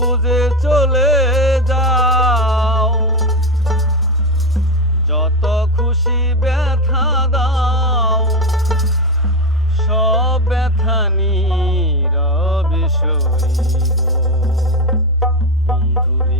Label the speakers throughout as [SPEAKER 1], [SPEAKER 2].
[SPEAKER 1] বুঝে চলে যাও। যত খুশি ব্যথা দাও সব ব্যথা নীরবে বিষয় বন্ধুরে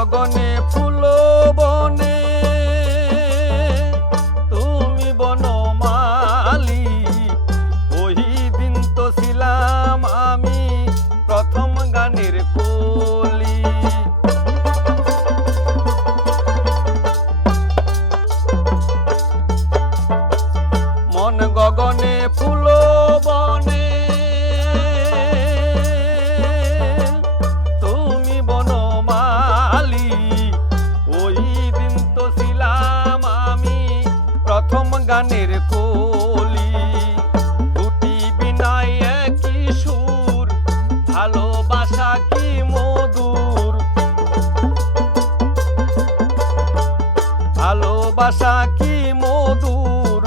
[SPEAKER 1] গগনে, ফুল বনে। তুমি বনমালি, ওই দিন তো ছিলাম আমি প্রথম গানের কলি। মন গগনে, ফুল গানের কলি। দুটি বিনায় একই সুর, ভালোবাসা কি মধুর? ভালোবাসা কি মধুর?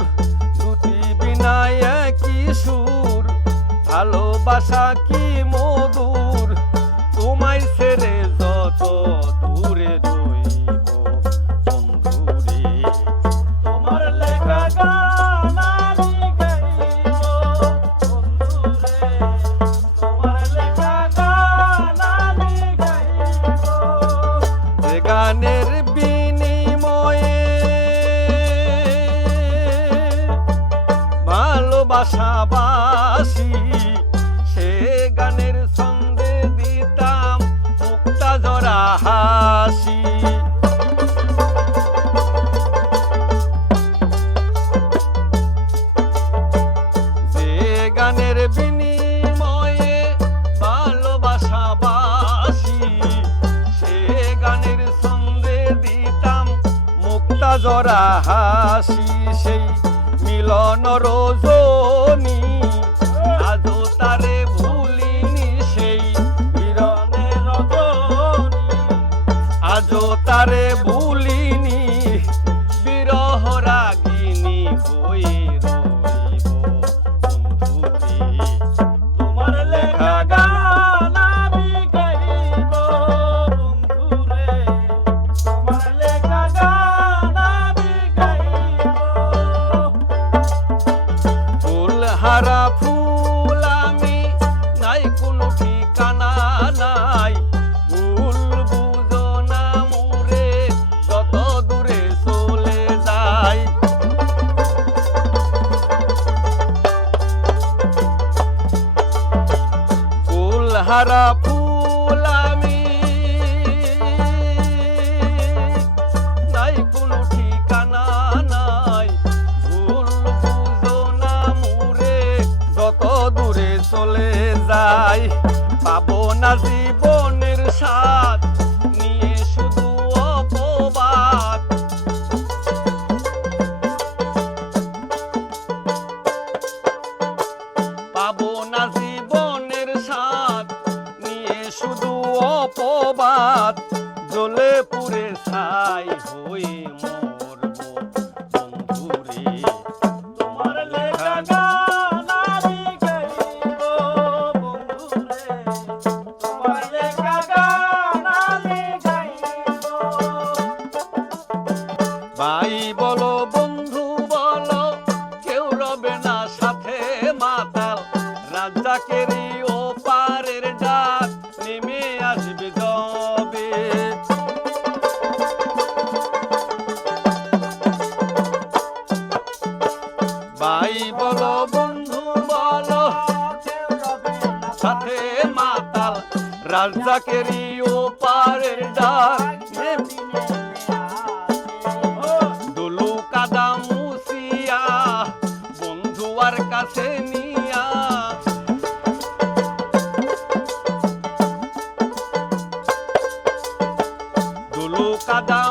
[SPEAKER 1] দুটি বিনায় একই সুর, ভালোবাসা কি ভালোবাসাবাসি। সে গানের ছন্দে দিতাম মুক্তা জরা হাসি। যে গানের বিনিময়ে ভালোবাসাবাসি, সে গানের সঙ্গে দিতাম মুক্তা জরা হাসি। সেই মিলন রজনী হারা ফুল আমি। নাই কোনো ঠিকানা নাই। ভুল বুঝো না মুরে, যত দূরে চলে যাই, পাবো না জীবনের স্বাদ। অপবাদ জলে পুরে ছাই হয়ে রাজ্জাকেরই ও পারের ডাক। দুলু কাদা মুসিয়া বন্ধু আর কাছে নিয়া। দুলু কাদা